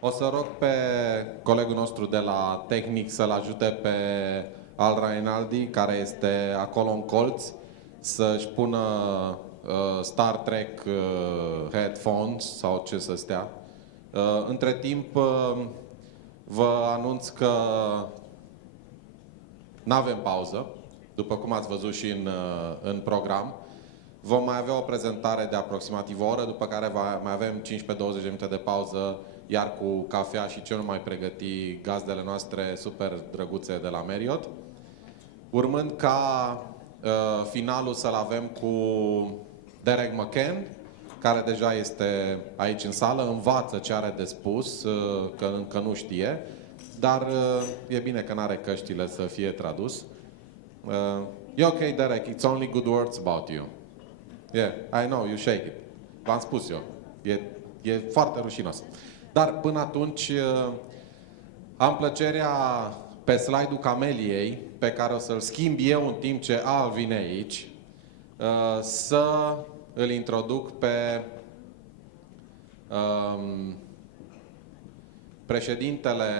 O să rog pe colegul nostru de la tehnic să-l ajute pe al Rainaldi, care este acolo în colț, să-și pună Star Trek headphones sau ce să stea. Între timp, vă anunț că n-avem pauză, după cum ați văzut și în program. Vom mai avea o prezentare de aproximativ o oră, după care mai avem 15-20 de minute de pauză, iar cu cafea și ce nu mai pregăti gazdele noastre super drăguțe de la Marriott. Urmând ca finalul să-l avem cu Derek McCann, care deja este aici în sală, învață ce are de spus, că încă nu știe, dar e bine că n-are căștile să fie tradus. E ok, Derek, it's only good words about you. Yeah, I know, you shake it. V-am spus eu. E foarte rușinos. Dar până atunci am plăcerea pe slide-ul cameliei, pe care o să-l schimb eu în timp ce Al vine aici, să îl introduc pe președintele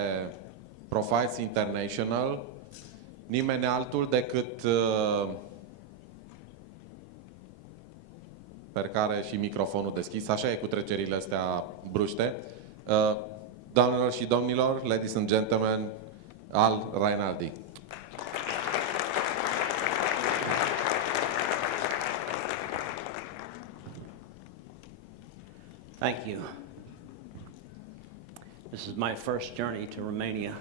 Profiles International, nimeni altul decât per care și microfonul deschis, așa e cu trecerile astea bruște. Doamnelor și domnilor, ladies and gentlemen, Al Rainaldi. Thank you. This is my first journey to Romania.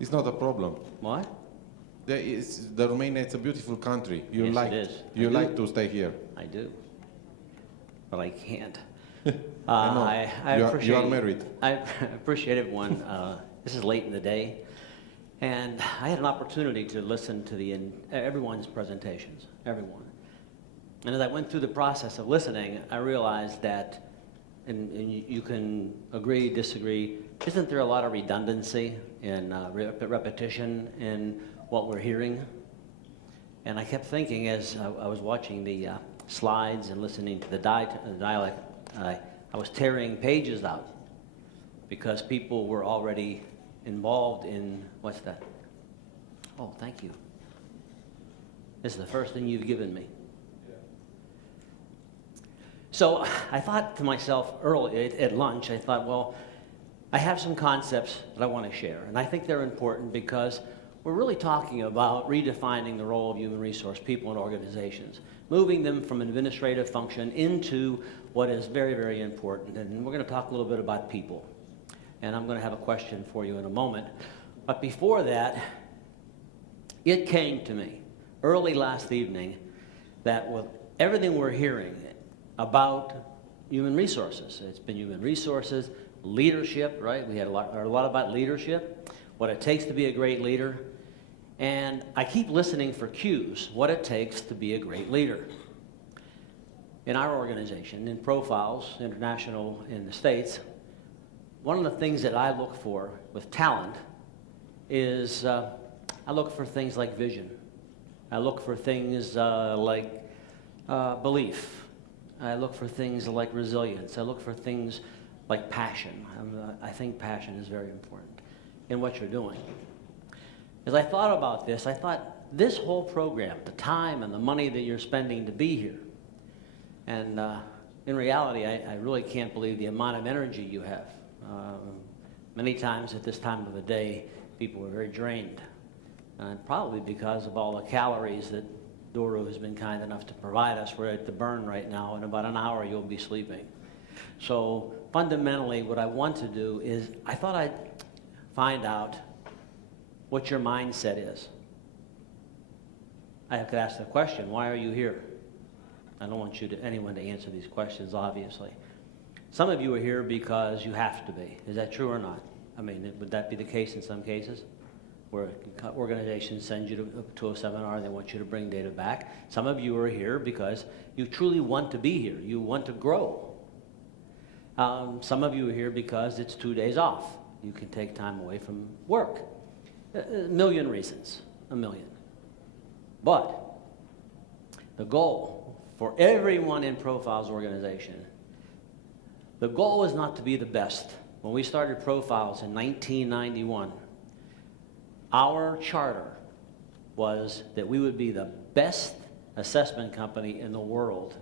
It's not a problem. What? The Romania, it's a beautiful country. You Yes, like, it is. you like to stay here. I do, but I can't. I know. I You appreciate. are married. I appreciate everyone. This is late in the day, and I had an opportunity to listen to everyone's presentations, everyone. And as I went through the process of listening, I realized that, and you can agree, disagree, isn't there a lot of redundancy and repetition in what we're hearing? And I kept thinking as I was watching the slides and listening to the dialect, I was tearing pages out because people were already involved in, what's that? Oh, thank you. This is the first thing you've given me. So I thought to myself early at lunch, I thought, well, I have some concepts that I want to share. And I think they're important because we're really talking about redefining the role of human resource people and organizations, moving them from administrative function into what is very, very important. And we're going to talk a little bit about people. And I'm going to have a question for you in a moment. But before that, it came to me early last evening that with everything we're hearing about human resources, it's been human resources, leadership, right? We had a lot about leadership, what it takes to be a great leader. And I keep listening for cues, what it takes to be a great leader. In our organization, in Profiles International in the States, one of the things that I look for with talent is I look for things like vision. I look for things like belief. I look for things like resilience. I look for things like passion. I think passion is very important in what you're doing. As I thought about this, I thought this whole program, the time and the money that you're spending to be here, and in reality, I really can't believe the amount of energy you have. Many times at this time of the day, people are very drained, probably because of all the calories that Doru has been kind enough to provide us. We're at the burn right now. In about an hour, you'll be sleeping. So fundamentally, what I want to do is, I thought I'd find out what your mindset is. I could ask the question, why are you here? I don't want anyone to answer these questions, obviously. Some of you are here because you have to be. Is that true or not? I mean, would that be the case in some cases? Where organizations send you to a seminar, they want you to bring data back. Some of you are here because you truly want to be here. You want to grow. Some of you are here because it's 2 days off. You can take time away from work. A million reasons, a million. But the goal for everyone in Profiles organization The goal was not to be the best. When we started Profiles in 1991, our charter was that we would be the best assessment company in the world.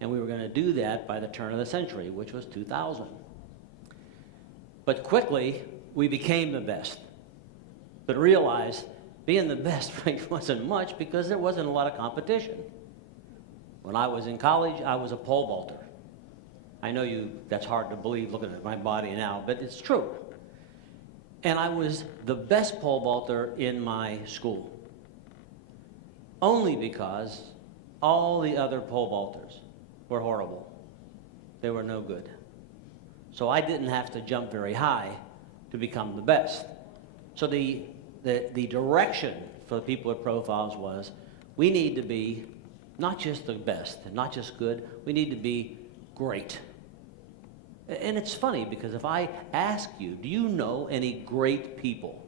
And we were going to do that by the turn of the century, which was 2000. But quickly, we became the best. But realized being the best wasn't much because there wasn't a lot of competition. When I was in college, I was a pole vaulter. I know that's hard to believe looking at my body now, but it's true. And I was the best pole vaulter in my school. Only because all the other pole vaulters were horrible. They were no good. So I didn't have to jump very high to become the best. So the direction for the people at Profiles was, we need to be not just the best and not just good, we need to be great. And it's funny because if I ask you, do you know any great people?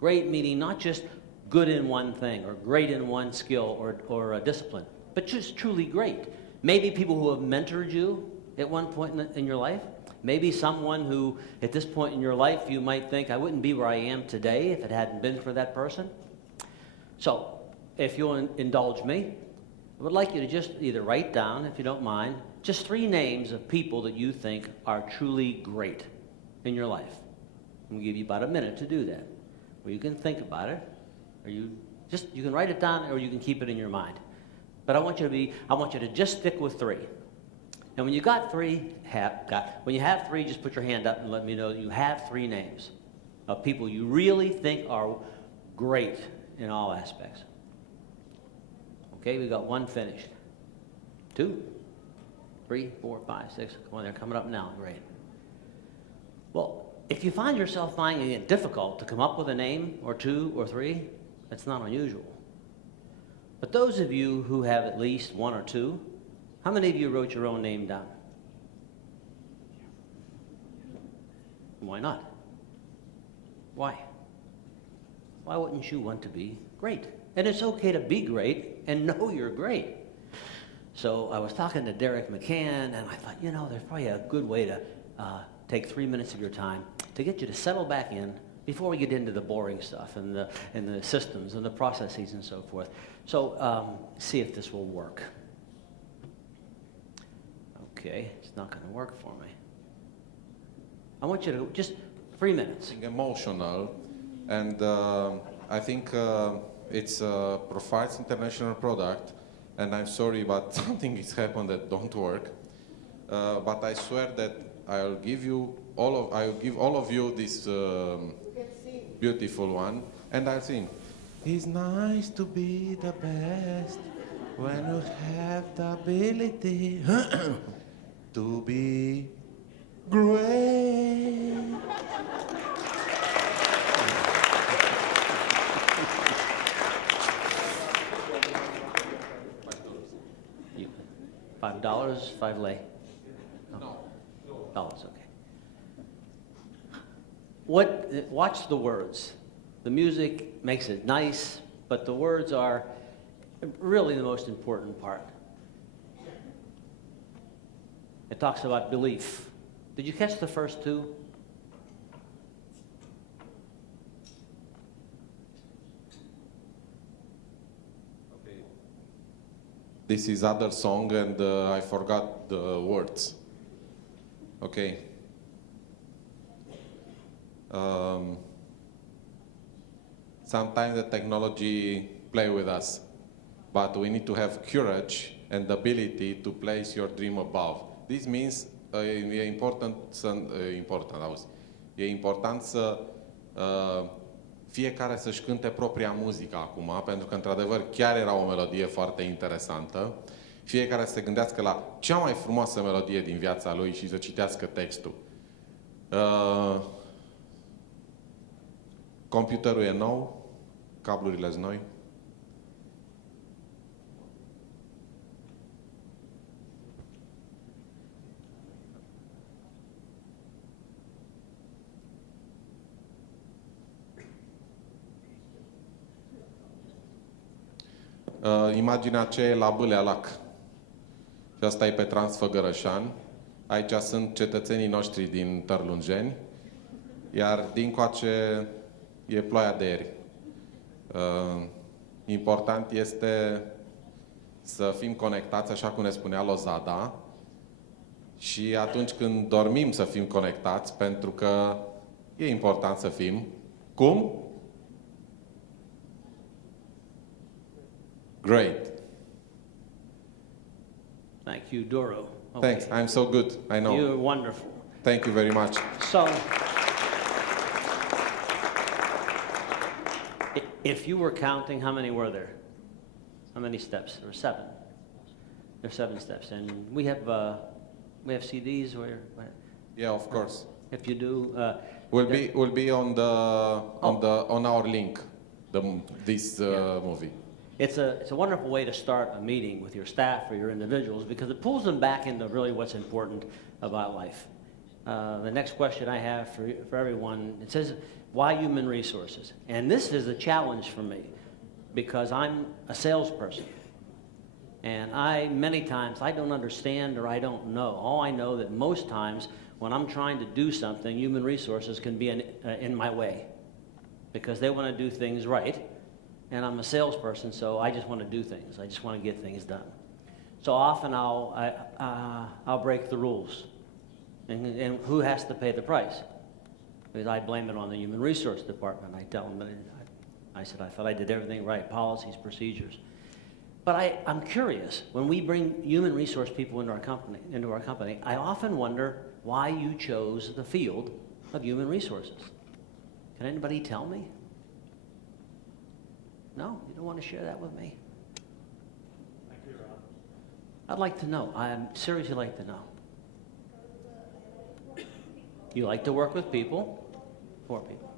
Great meaning not just good in one thing or great in one skill or a discipline, but just truly great. Maybe people who have mentored you at one point in your life. Maybe someone who, at this point in your life, you might think, I wouldn't be where I am today if it hadn't been for that person. So, if you'll indulge me, I would like you to just either write down, if you don't mind, just 3 names of people that you think are truly great in your life. We'll give you about a minute to do that. Or you can think about it, or you can write it down, or you can keep it in your mind. But I want you to just stick with 3. And when you got 3, when you have 3, just put your hand up and let me know that you have 3 names of people you really think are great in all aspects. Okay, we got 1 finished. 2, 3, 4, 5, 6. Come on, they're coming up now. Great. Well, if you find yourself finding it difficult to come up with a name or 2 or 3, that's not unusual. But those of you who have at least 1 or 2, how many of you wrote your own name down? Why not? Why? Why wouldn't you want to be great? And it's okay to be great and know you're great. So I was talking to Derek McCann, and I thought, there's probably a good way to take 3 minutes of your time to get you to settle back in before we get into the boring stuff and the systems and the processes and so forth. So see if this will work. Okay, it's not going to work for me. I want you to just 3 minutes. Emotional, and I think it's a Profiles international product, and I'm sorry, but something has happened that don't work. But I swear that I'll give all of you this beautiful one, and I'll sing. It's nice to be the best when you have the ability to be great. $5, 5 lei. No. Dollars, okay. Watch the words. The music makes it nice, but the words are really the most important part. It talks about belief. Did you catch the first 2? Okay. This is other song, and I forgot the words. Okay. Sometimes the technology play with us, but we need to have courage and the ability to place your dream above. This means e important să fiecare să-și cânte propria muzică acum, pentru că într-adevăr chiar era o melodie foarte interesantă. Fiecare să se gândească la cea mai frumoasă melodie din viața lui și să citească textul. Computerul e nou, cablurile sunt noi. Imaginea aceea e la Bâlea Lac. Și asta e pe Transfăgărășan. Aici sunt cetățenii noștri din Tărlungeni, iar dincoace e Ploaia de Ieri. Important este să fim conectați, așa cum ne spunea Lozada, și atunci când dormim să fim conectați, pentru că e important să fim. Cum? Great. Thank you, Doro. Okay. Thanks. I'm so good. I know. You're wonderful. Thank you very much. So, if you were counting, how many were there? How many steps? There were 7. There are 7 steps, and we have CDs where Yeah, of course. if you do, Will be on our link. This movie. it's a wonderful way to start a meeting with your staff or your individuals because it pulls them back into really what's important about life. The next question I have for everyone, it says, why human resources? And this is a challenge for me because I'm a salesperson. And many times, I don't understand or I don't know. All I know that most times when I'm trying to do something, human resources can be in my way because they want to do things right. And I'm a salesperson, so I just want to do things. I just want to get things done. So often I'll break the rules. And who has to pay the price? Because I blame it on the human resource department. I tell them, I said I thought I did everything right, policies, procedures. But I'm curious, when we bring human resource people into our company, I often wonder why you chose the field of human resources. Can anybody tell me? No? You don't want to share that with me? Thank you, Rob. I'd like to know. I'd seriously like to know. You like to work with people, for people.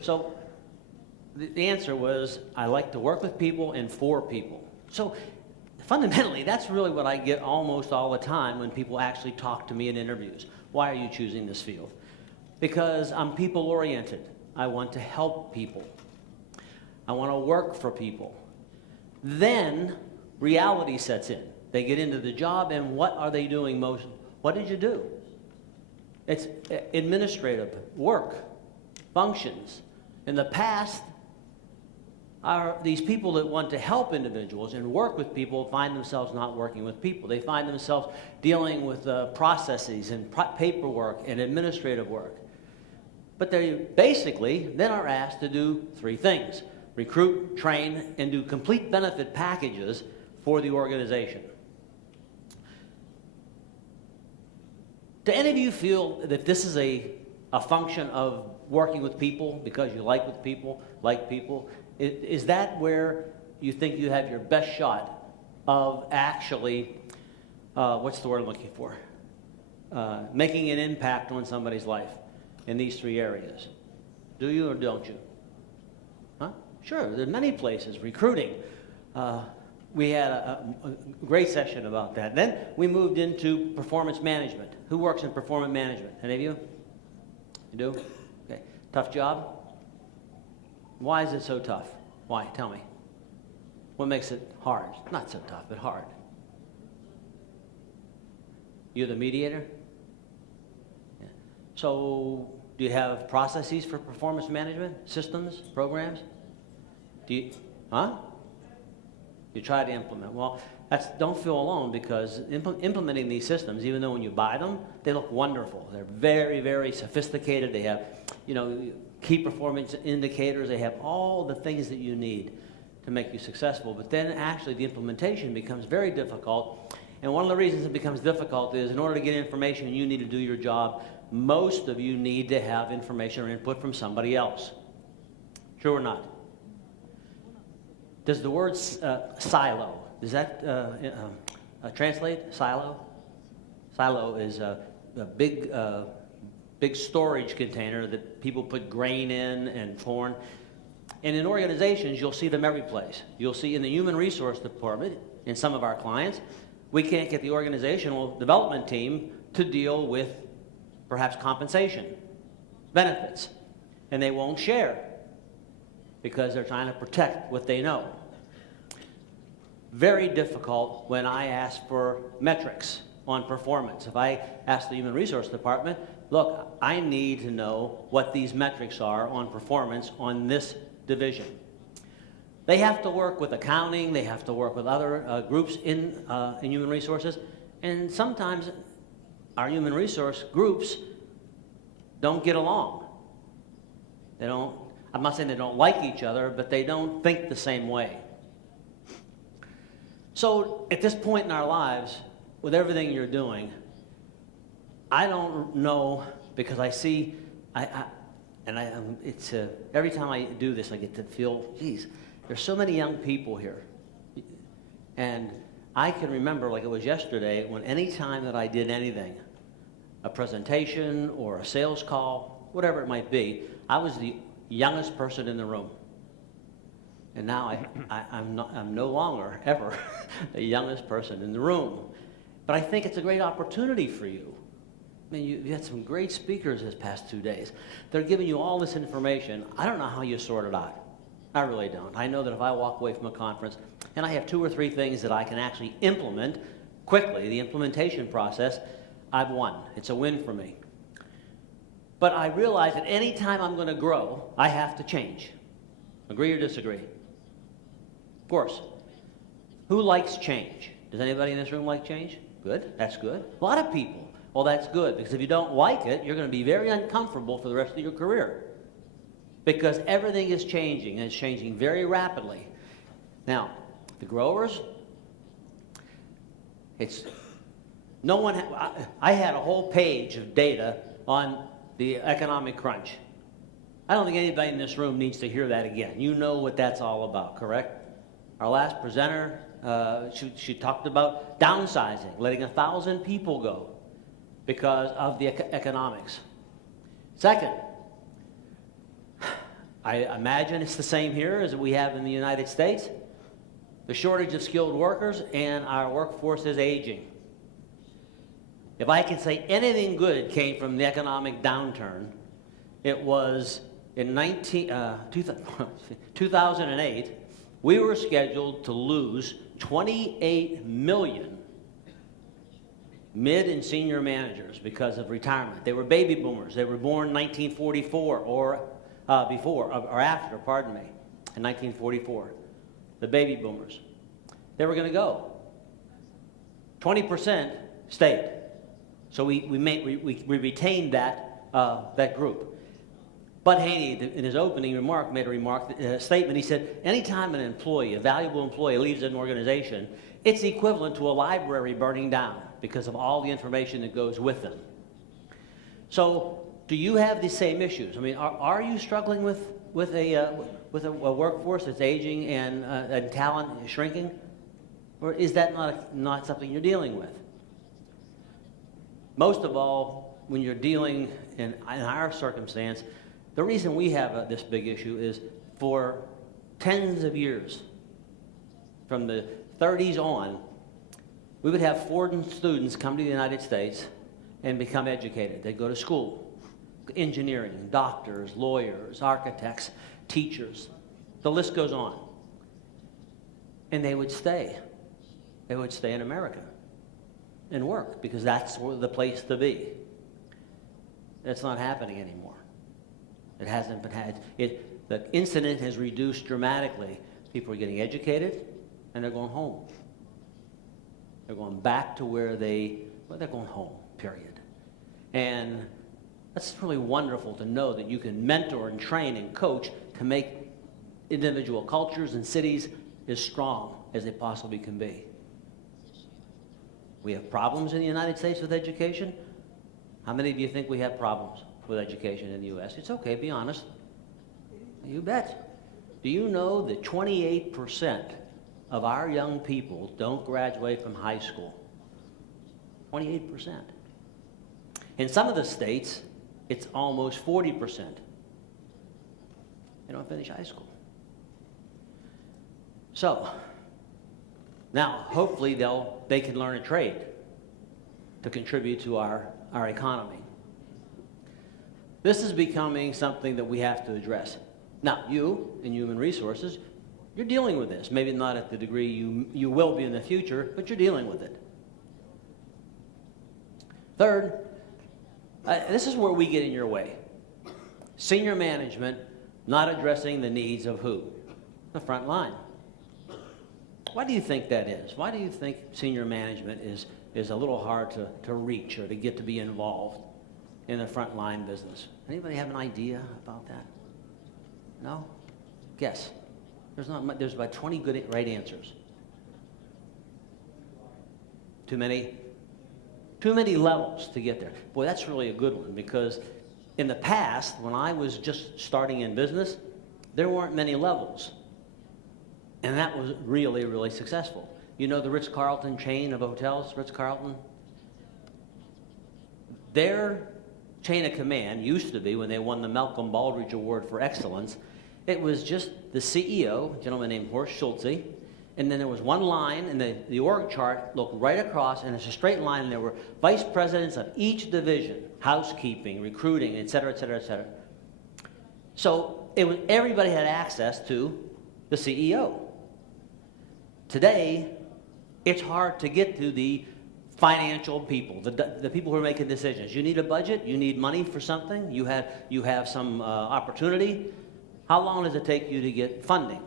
So the answer was, I like to work with people and for people. So fundamentally, that's really what I get almost all the time when people actually talk to me in interviews. Why are you choosing this field? Because I'm people-oriented. I want to help people. I want to work for people. Then reality sets in. They get into the job, and what are they doing most? What did you do? It's administrative work, functions. In the past, these people that want to help individuals and work with people find themselves not working with people. They find themselves dealing with processes and paperwork and administrative work. But they basically then are asked to do 3 things: recruit, train, and do complete benefit packages for the organization. Do any of you feel that this is a function of working with people because you like people? Is that where you think you have your best shot of actually, what's the word I'm looking for? Making an impact on somebody's life in these 3 areas? Do you or don't you? Huh? Sure, there are many places. Recruiting. We had a great session about that. Then we moved into performance management. Who works in performance management? Any of you? You do? Okay. Tough job? Why is it so tough? Why? Tell me. What makes it hard? Not so tough, but hard. You're the mediator? Yeah. So, do you have processes for performance management? Systems? Programs? Do you, huh? You try to implement. Well, don't feel alone because implementing these systems, even though when you buy them, they look wonderful. They're very, very sophisticated. They have, key performance indicators. They have all the things that you need to make you successful. But then actually the implementation becomes very difficult. And one of the reasons it becomes difficult is in order to get information, you need to do your job. Most of you need to have information or input from somebody else. True or not? Does the word silo, does that translate? Silo? Silo is a big storage container that people put grain in and corn. And in organizations, you'll see them every place. You'll see in the human resource department, in some of our clients, we can't get the organizational development team to deal with perhaps compensation, benefits, and they won't share because they're trying to protect what they know. Very difficult when I ask for metrics. on performance. If I ask the Human Resource Department, look, I need to know what these metrics are on performance on this division. They have to work with accounting, they have to work with other groups in human resources, and sometimes our human resource groups don't get along. They don't, I'm not saying they don't like each other, but they don't think the same way. So at this point in our lives, with everything you're doing, I don't know, because I see, every time I do this, I get to feel, geez, there's so many young people here. And I can remember, like it was yesterday, when any time that I did anything, a presentation or a sales call, whatever it might be, I was the youngest person in the room. And now I'm no longer, ever, the youngest person in the room. But I think it's a great opportunity for you. I mean, you had some great speakers this past 2 days. They're giving you all this information. I don't know how you sort it out. I really don't. I know that if I walk away from a conference and I have 2 or 3 things that I can actually implement quickly, the implementation process, I've won. It's a win for me. But I realize that any time I'm going to grow, I have to change. Agree or disagree? Of course. Who likes change? Does anybody in this room like change? Good. That's good. A lot of people. Well, that's good, because if you don't like it, you're going to be very uncomfortable for the rest of your career. Because everything is changing, and it's changing very rapidly. Now, the growers, I had a whole page of data on the economic crunch. I don't think anybody in this room needs to hear that again. You know what that's all about, correct? Our last presenter, she talked about downsizing, letting 1,000 people go because of the economics. Second, I imagine it's the same here as we have in the United States. The shortage of skilled workers, and our workforce is aging. If I can say anything good came from the economic downturn, it was in 2008, we were scheduled to lose 28 million mid and senior managers because of retirement. They were baby boomers. They were born in 1944 or after, pardon me, in 1944. The baby boomers. They were going to go. 20% stayed. So we retained that group. Bud Haney, in his opening remark, made a statement. He said, anytime an employee, a valuable employee, leaves an organization, it's equivalent to a library burning down because of all the information that goes with them. So, do you have the same issues? I mean, are you struggling with a workforce that's aging and talent is shrinking, or is that not something you're dealing with? Most of all, when you're dealing in our circumstance, the reason we have this big issue is for tens of years, from the 30s on, we would have foreign students come to the United States and become educated. They'd go to school, engineering, doctors, lawyers, architects, teachers. The list goes on. And they would stay. They would stay in America and work because that's the place to be. That's not happening anymore. It hasn't been had. The incident has reduced dramatically. People are getting educated, and they're going home. They're going back to where they're going home, period. And that's really wonderful to know that you can mentor and train and coach to make individual cultures and cities as strong as they possibly can be. We have problems in the United States with education. How many of you think we have problems with education in the U.S.? It's okay, be honest. You bet. Do you know that 28% of our young people don't graduate from high school? 28%. In some of the states, it's almost 40%. They don't finish high school. So, now, hopefully they can learn a trade to contribute to our economy. This is becoming something that we have to address. Now, you, in human resources, you're dealing with this. Maybe not at the degree you will be in the future, but you're dealing with it. Third, this is where we get in your way. Senior management not addressing the needs of who? The front line. Why do you think that is? Why do you think senior management is a little hard to reach or to get to be involved in the front line business? Anybody have an idea about that? No? Guess. There's about 20 good right answers. Too many levels to get there. Boy, that's really a good one, because in the past, when I was just starting in business, there weren't many levels. And that was really, really successful. You know the Ritz-Carlton chain of hotels, Ritz-Carlton? Their chain of command used to be, when they won the Malcolm Baldrige Award for Excellence, it was just the CEO, a gentleman named Horst Schulze, and then there was one line, and the org chart looked right across, and it's a straight line, and there were vice presidents of each division, housekeeping, recruiting, et cetera, et cetera, et cetera. So everybody had access to the CEO. Today, it's hard to get to the financial people, the people who are making decisions. You need a budget, you need money for something, you have some opportunity. How long does it take you to get funding?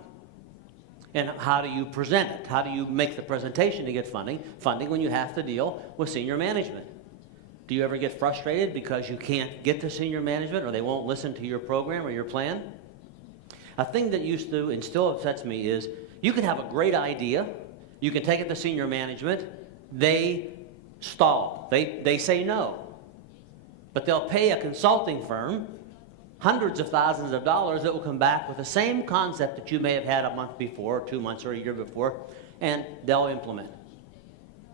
And how do you present it? How do you make the presentation to get funding when you have to deal with senior management? Do you ever get frustrated because you can't get to senior management, or they won't listen to your program or your plan? A thing that used to and still upsets me is you can have a great idea, you can take it to senior management, they stall, they say no. But they'll pay a consulting firm hundreds of thousands of dollars that will come back with the same concept that you may have had a month before, 2 months, or a year before, and they'll implement.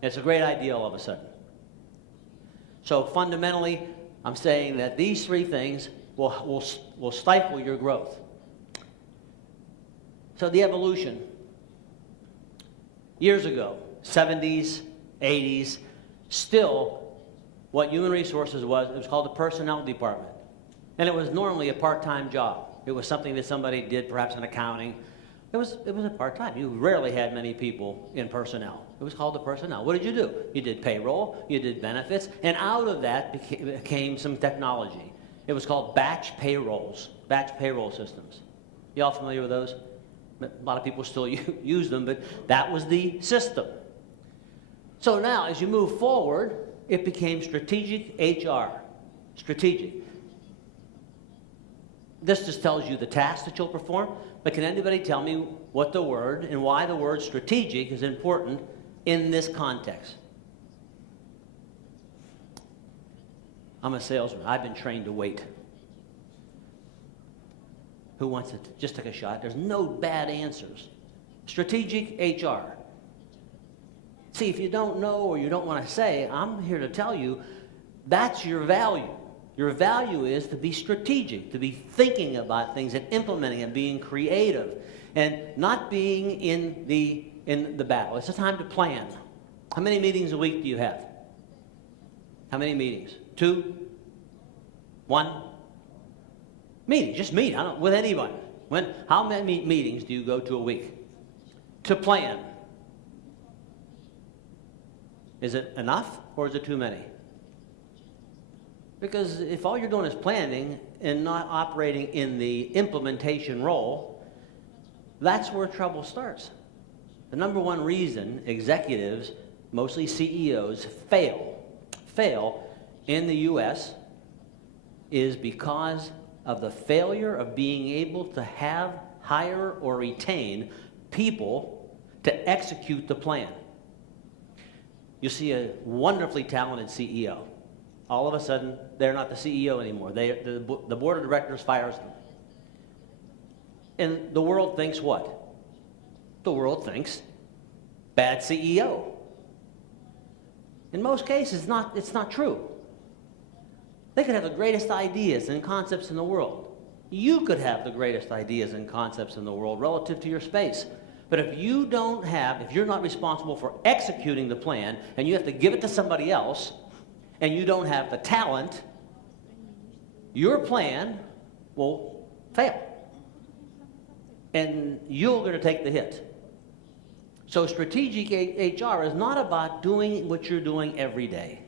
It's a great idea all of a sudden. So fundamentally, I'm saying that these three things will stifle your growth. So the evolution. Years ago, 70s, 80s, still what human resources was, it was called the personnel department. And it was normally a part-time job. It was something that somebody did, perhaps in accounting. It was a part-time. You rarely had many people in personnel. It was called the personnel. What did you do? You did payroll, you did benefits, and out of that came some technology. It was called batch payrolls, batch payroll systems. You all familiar with those? A lot of people still use them, but that was the system. So now, as you move forward, it became strategic HR. Strategic. This just tells you the task that you'll perform, but can anybody tell me what the word and why the word strategic is important in this context? I'm a salesman. I've been trained to wait. Who wants to just take a shot? There's no bad answers. Strategic HR. See, if you don't know or you don't want to say, I'm here to tell you that's your value. Your value is to be strategic, to be thinking about things and implementing and being creative and not being in the battle. It's a time to plan. How many meetings a week do you have? How many meetings? 2? 1? Meeting, just meet. With anybody. How many meetings do you go to a week? To plan. Is it enough or is it too many? Because if all you're doing is planning and not operating in the implementation role, that's where trouble starts. The number one reason executives, mostly CEOs, fail in the U.S. is because of the failure of being able to hire or retain people to execute the plan. You see a wonderfully talented CEO. All of a sudden, they're not the CEO anymore. The board of directors fires them. And the world thinks what? The world thinks bad CEO. In most cases, it's not true. They could have the greatest ideas and concepts in the world. You could have the greatest ideas and concepts in the world relative to your space. But if you're not responsible for executing the plan, and you have to give it to somebody else, and you don't have the talent, your plan will fail. And you're going to take the hit. So strategic HR is not about doing what you're doing every day.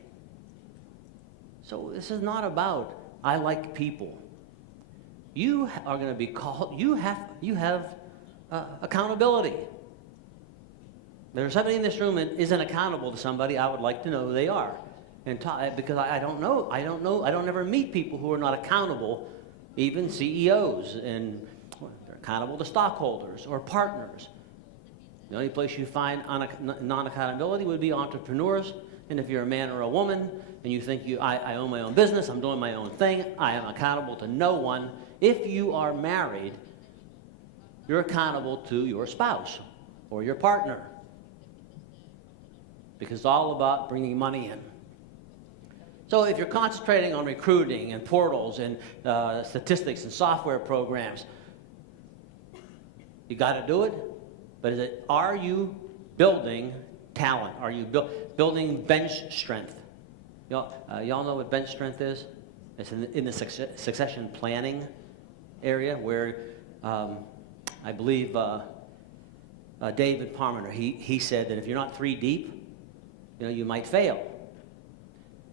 So this is not about, I like people. You are going to be called, you have accountability. There's somebody in this room that isn't accountable to somebody, I would like to know who they are. And because I don't ever meet people who are not accountable, even CEOs, and they're accountable to stockholders or partners. The only place you find non-accountability would be entrepreneurs. And if you're a man or a woman and you think I own my own business, I'm doing my own thing, I am accountable to no one. If you are married, you're accountable to your spouse or your partner. Because it's all about bringing money in. So if you're concentrating on recruiting and portals and statistics and software programs, you got to do it. But are you building talent? Are you building bench strength? Y'all know what bench strength is? It's in the succession planning area where I believe David Parmenter, he said that if you're not 3 deep, you might fail.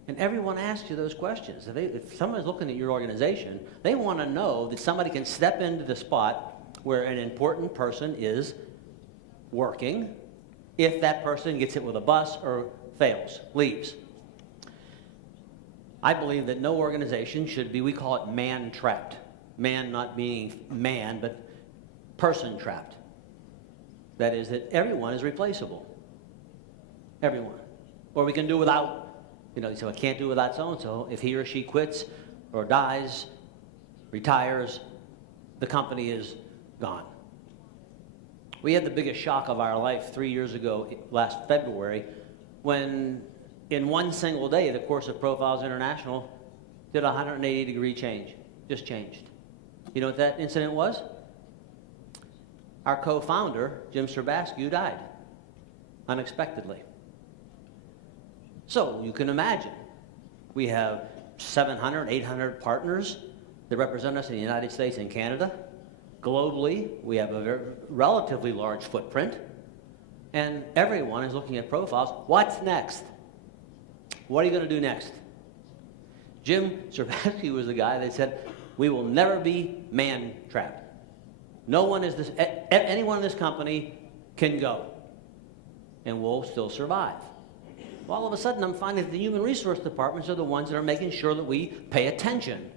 And everyone asks you those questions. If someone's looking at your organization, they want to know that somebody can step into the spot where an important person is working, if that person gets hit with a bus or fails, leaves. I believe that no organization should be, we call it man-trapped. Man not meaning man, but person-trapped. That is that everyone is replaceable. Everyone. Or we can do without. So I can't do without so-and-so. If he or she quits or dies, retires, the company is gone. We had the biggest shock of our life 3 years ago, last February, when in one single day, the course of Profiles International did a 180-degree change. Just changed. You know what that incident was? Our co-founder, Jim Serbascu, died unexpectedly. So you can imagine, we have 700, 800 partners that represent us in the United States and Canada. Globally, we have a relatively large footprint, and everyone is looking at profiles. What's next? What are you going to do next? Jim Serbascu was the guy that said, we will never be man-trapped. Anyone in this company can go, and we'll still survive. All of a sudden, I'm finding that the human resource departments are the ones that are making sure that we pay attention.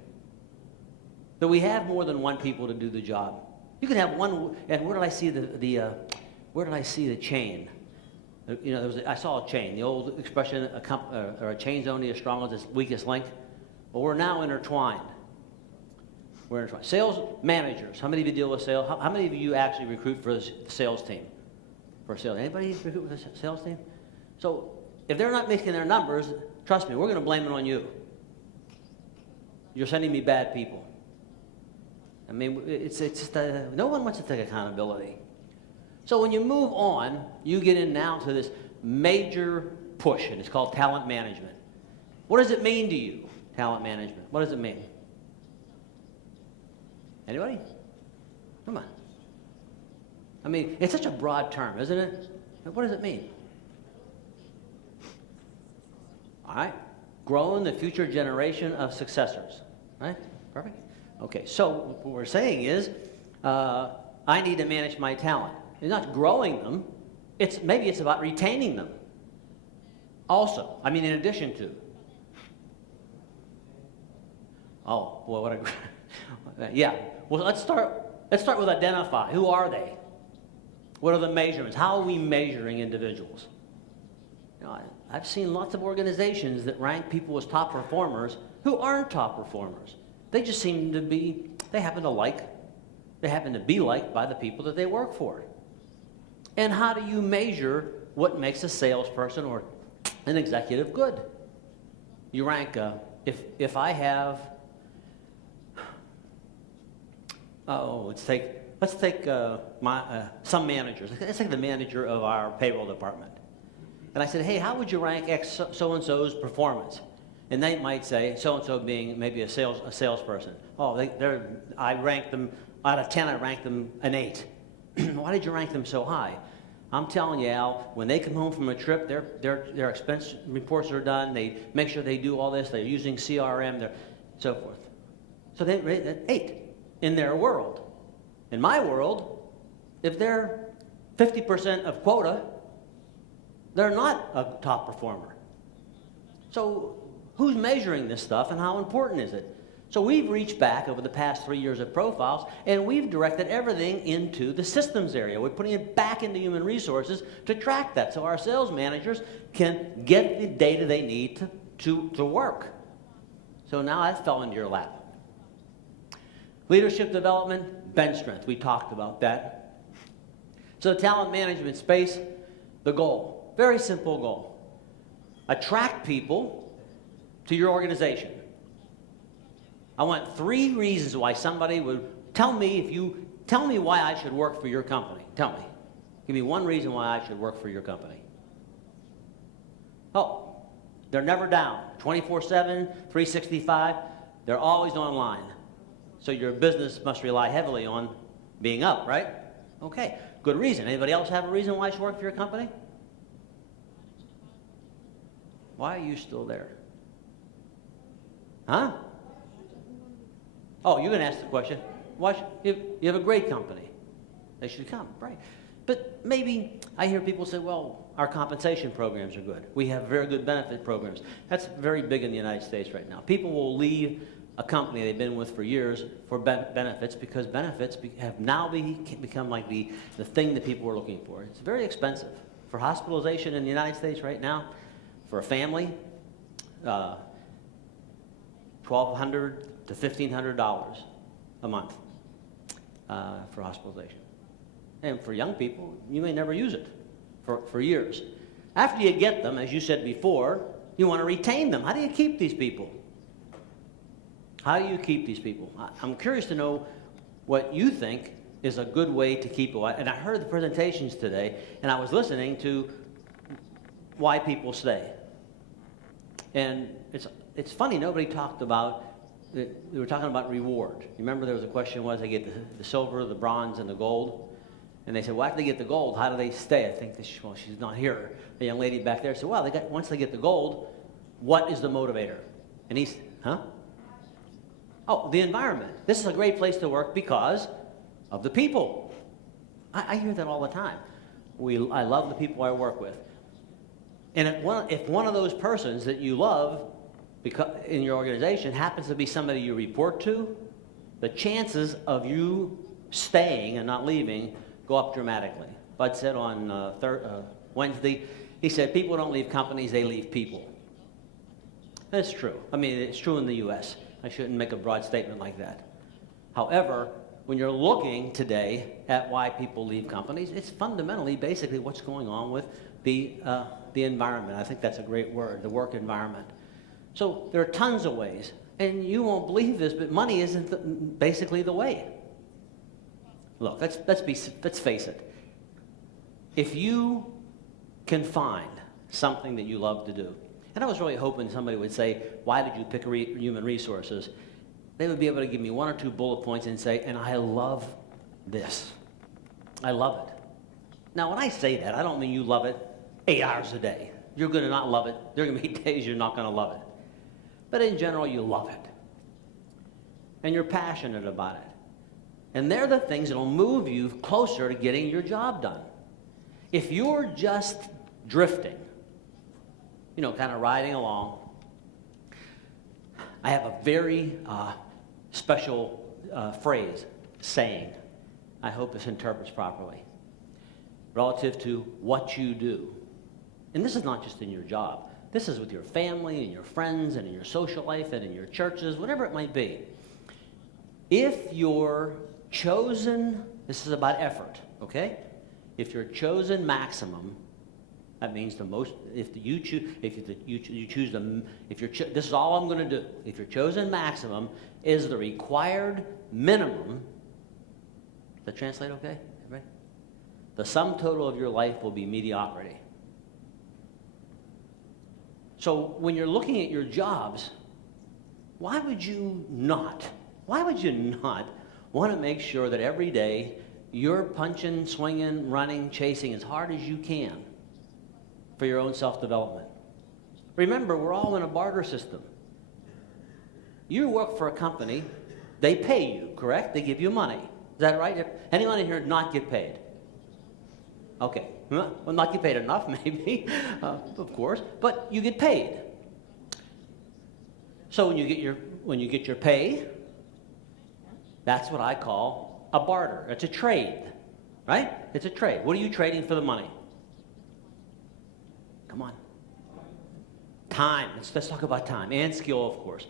That we have more than one people to do the job. You can have one, and where did I see the chain? I saw a chain. The old expression, a chain's only as strong as its weakest link. But we're now intertwined. We're intertwined. Sales managers. How many of you deal with sales? How many of you actually recruit for the sales team? For sales, anybody recruit for the sales team? So if they're not making their numbers, trust me, we're going to blame it on you. You're sending me bad people. I mean, it's just no one wants to take accountability. So when you move on, you get in now to this major push, and it's called talent management. What does it mean to you, talent management? What does it mean? Anybody? Come on. I mean, it's such a broad term, isn't it? What does it mean? All right. Growing the future generation of successors. Right? Perfect. Okay, so what we're saying is, I need to manage my talent. It's not growing them. Maybe it's about retaining them. Also, in addition to. Oh, well, what a, yeah. Well, let's start with identify. Who are they? What are the measurements? How are we measuring individuals? I've seen lots of organizations that rank people as top performers who aren't top performers. They just seem to be, they happen to be liked by the people that they work for. And how do you measure what makes a salesperson or an executive good? You rank, if I have, let's take some managers. Let's take the manager of our payroll department. And I said, hey, how would you rank X so-and-so's performance? And they might say, so-and-so being maybe a salesperson. Oh, I ranked them, out of 10, I ranked them an 8. Why did you rank them so high? I'm telling you, Al, when they come home from a trip, their expense reports are done. They make sure they do all this. They're using CRM, so forth. So they rate at 8 in their world. In my world, if they're 50% of quota, they're not a top performer. So who's measuring this stuff and how important is it? So we've reached back over the past 3 years of profiles, and we've directed everything into the systems area. We're putting it back into human resources to track that so our sales managers can get the data they need to work. So now that fell into your lap. Leadership development, bench strength. We talked about that. So the talent management space, the goal, very simple goal. Attract people to your organization. I want 3 reasons why somebody would tell me why I should work for your company. Tell me. Give me 1 reason why I should work for your company. Oh, they're never down. 24/7, 365. They're always online. So your business must rely heavily on being up, right? Okay, good reason. Anybody else have a reason why I should work for your company? Why are you still there? Huh? Oh, you're going to ask the question. You have a great company. They should come, right? But maybe I hear people say, well, our compensation programs are good. We have very good benefit programs. That's very big in the United States right now. People will leave a company they've been with for years for benefits because benefits have now become like the thing that people are looking for. It's very expensive. For hospitalization in the United States right now, for a family, $1,200 to $1,500 a month for hospitalization. And for young people, you may never use it for years. After you get them, as you said before, you want to retain them. How do you keep these people? How do you keep these people? I'm curious to know what you think is a good way to keep it. And I heard the presentations today, and I was listening to why people stay. And it's funny, nobody talked about, we were talking about reward. You remember there was a question was they get the silver, the bronze, and the gold? And they said, well, after they get the gold, how do they stay? I think she's not here. A young lady back there said, well, once they get the gold, what is the motivator? And he's, huh? Oh, the environment. This is a great place to work because of the people. I hear that all the time. I love the people I work with. And if one of those persons that you love in your organization happens to be somebody you report to, the chances of you staying and not leaving go up dramatically. Bud said on Wednesday, he said, people don't leave companies, they leave people. That's true. I mean, it's true in the U.S. I shouldn't make a broad statement like that. However, when you're looking today at why people leave companies, it's fundamentally basically what's going on with the environment. I think that's a great word, the work environment. So there are tons of ways. And you won't believe this, but money isn't basically the way. Look, let's face it. If you can find something that you love to do, and I was really hoping somebody would say, why did you pick human resources? They would be able to give me 1 or 2 bullet points and say, and I love this. I love it. Now, when I say that, I don't mean you love it 8 hours a day. You're going to not love it. There are going to be days you're not going to love it. But in general, you love it. And you're passionate about it. And they're the things that will move you closer to getting your job done. If you're just drifting, kind of riding along, I have a very special saying. I hope this interprets properly, relative to what you do. And this is not just in your job. This is with your family and your friends and in your social life and in your churches, whatever it might be. If you're chosen, this is about effort, okay? If you're chosen maximum, that means the most. This is all I'm going to do. If your chosen maximum is the required minimum. Does that translate okay? Everybody? The sum total of your life will be mediocrity. So when you're looking at your jobs, why would you not want to make sure that every day you're punching, swinging, running, chasing as hard as you can for your own self-development. Remember, we're all in a barter system. You work for a company, they pay you, correct? They give you money. Is that right? Anyone in here not get paid? Okay. Well, not get paid enough, maybe, of course, but you get paid. So when you get your pay, that's what I call a barter. It's a trade, right? It's a trade. What are you trading for the money? Come on. Time. Let's talk about time and skill, of course.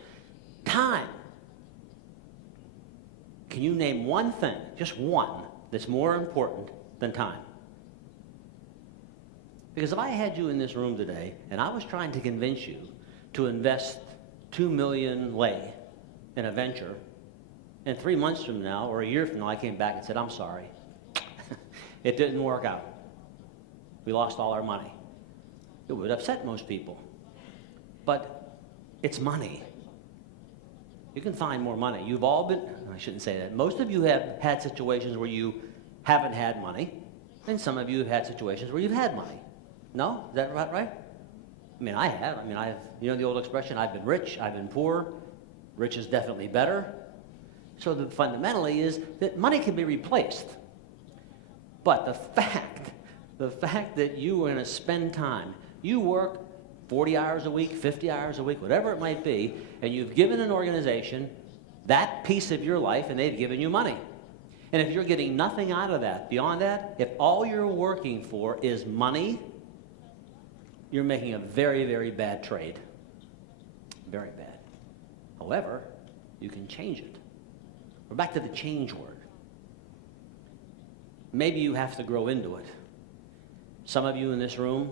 Time. Can you name one thing, just one, that's more important than time? Because if I had you in this room today and I was trying to convince you to invest 2 million lei in a venture, and 3 months from now or a year from now I came back and said, I'm sorry, it didn't work out. We lost all our money. It would upset most people. But it's money. You can find more money. You've all been, I shouldn't say that. Most of you have had situations where you haven't had money, and some of you have had situations where you've had money. No? Is that right? I mean, I have. You know the old expression, I've been rich, I've been poor. Rich is definitely better. So fundamentally is that money can be replaced. But the fact that you are going to spend time, you work 40 hours a week, 50 hours a week, whatever it might be, and you've given an organization that piece of your life and they've given you money. And if you're getting nothing out of that, beyond that, if all you're working for is money, you're making a very, very bad trade. Very bad. However, you can change it. We're back to the change word. Maybe you have to grow into it. Some of you in this room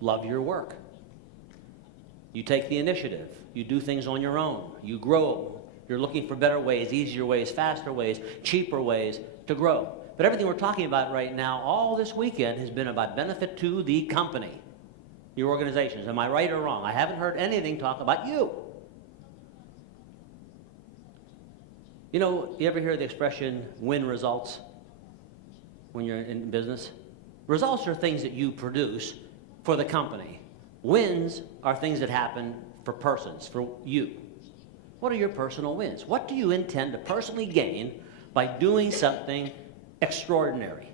love your work. You take the initiative. You do things on your own. You grow. You're looking for better ways, easier ways, faster ways, cheaper ways to grow. But everything we're talking about right now, all this weekend, has been about benefit to the company, your organizations. Am I right or wrong? I haven't heard anything talk about you. You know, you ever hear the expression, win results, when you're in business? Results are things that you produce for the company. Wins are things that happen for persons, for you. What are your personal wins? What do you intend to personally gain by doing something extraordinary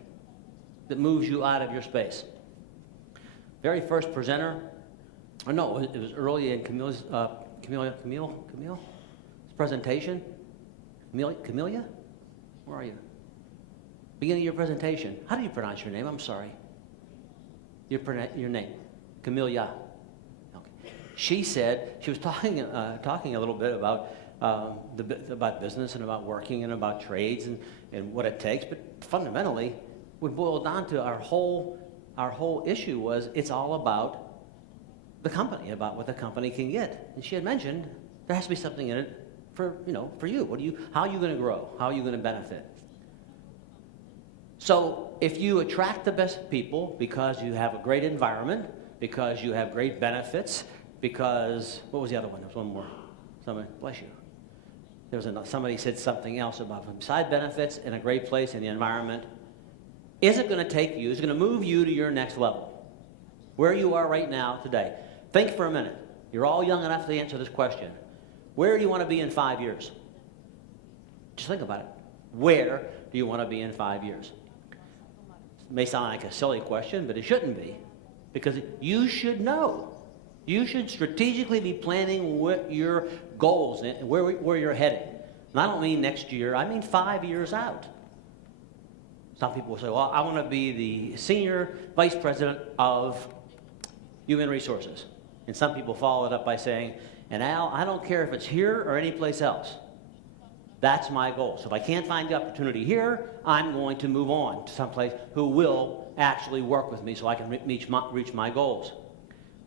that moves you out of your space? Very first presenter, or no, it was early in Camille's presentation. Camellia? Where are you? Beginning of your presentation. How do you pronounce your name? I'm sorry. Your name. Camellia. Okay. She said, she was talking a little bit about about business and about working and about trades and what it takes, but fundamentally, what boiled down to our whole issue was it's all about the company, about what the company can get. And she had mentioned there has to be something in it for you. How are you going to grow? How are you going to benefit? So if you attract the best people because you have a great environment, because you have great benefits, because, what was the other one? There was one more. Somebody, bless you. Somebody said something else about side benefits and a great place in the environment. Is it going to take you, is it going to move you to your next level? Where you are right now today. Think for a minute. You're all young enough to answer this question. Where do you want to be in 5 years? Just think about it. Where do you want to be in 5 years? It may sound like a silly question, but it shouldn't be. Because you should know. You should strategically be planning what your goals and where you're heading. And I don't mean next year, I mean 5 years out. Some people will say, well, I want to be the senior vice president of human resources. And some people follow it up by saying, and Al, I don't care if it's here or anyplace else. That's my goal. So if I can't find the opportunity here, I'm going to move on to someplace who will actually work with me so I can reach my goals.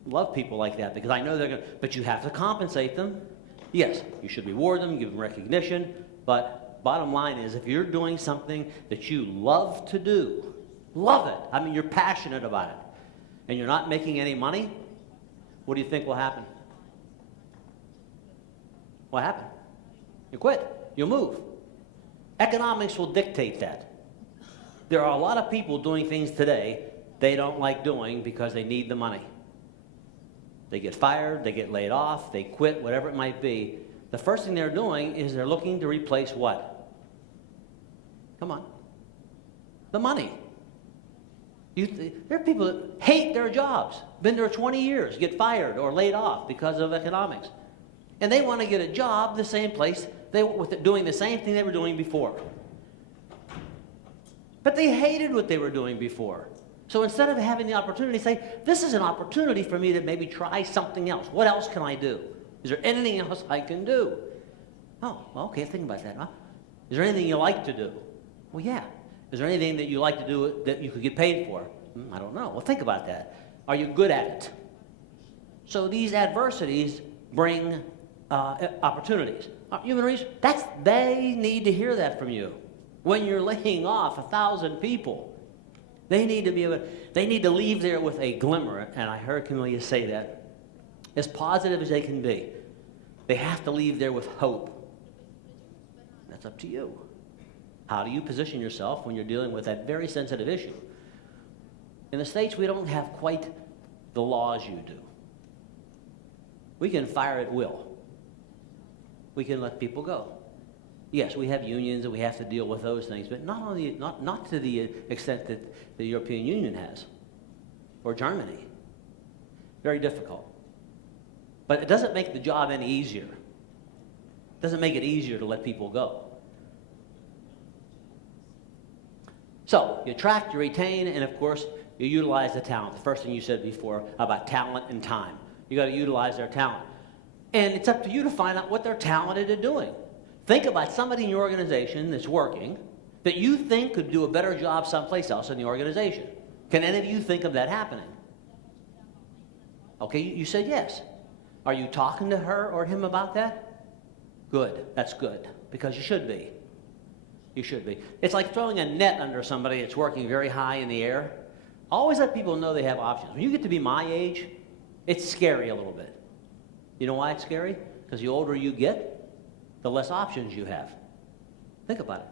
Love people like that because I know they're going to, but you have to compensate them. Yes, you should reward them, give them recognition, but bottom line is if you're doing something that you love to do, love it, I mean you're passionate about it, and you're not making any money, what do you think will happen? What happened? You quit. You'll move. Economics will dictate that. There are a lot of people doing things today they don't like doing because they need the money. They get fired, they get laid off, they quit, whatever it might be. The first thing they're doing is they're looking to replace what? Come on. The money. There are people that hate their jobs, been there 20 years, get fired or laid off because of economics. And they want to get a job the same place, doing the same thing they were doing before. But they hated what they were doing before. So instead of having the opportunity to say, this is an opportunity for me to maybe try something else. What else can I do? Is there anything else I can do? Oh, well, okay, think about that, huh? Is there anything you like to do? Well, yeah. Is there anything that you like to do that you could get paid for? I don't know. Well, think about that. Are you good at it? So these adversities bring opportunities. Human resources, they need to hear that from you. When you're laying off 1,000 people, they need to leave there with a glimmer, and I heard Camellia say that, as positive as they can be. They have to leave there with hope. That's up to you. How do you position yourself when you're dealing with that very sensitive issue? In the States, we don't have quite the laws you do. We can fire at will. We can let people go. Yes, we have unions and we have to deal with those things, but not to the extent that the European Union has, or Germany. Very difficult. But it doesn't make the job any easier. It doesn't make it easier to let people go. So, you attract, you retain, and of course, you utilize the talent. The first thing you said before about talent and time. You got to utilize their talent. And it's up to you to find out what they're talented at doing. Think about somebody in your organization that's working that you think could do a better job someplace else in the organization. Can any of you think of that happening? Okay, you said yes. Are you talking to her or him about that? Good. That's good. Because you should be. You should be. It's like throwing a net under somebody that's working very high in the air. Always let people know they have options. When you get to be my age, it's scary a little bit. You know why it's scary? Because the older you get, the less options you have. Think about it.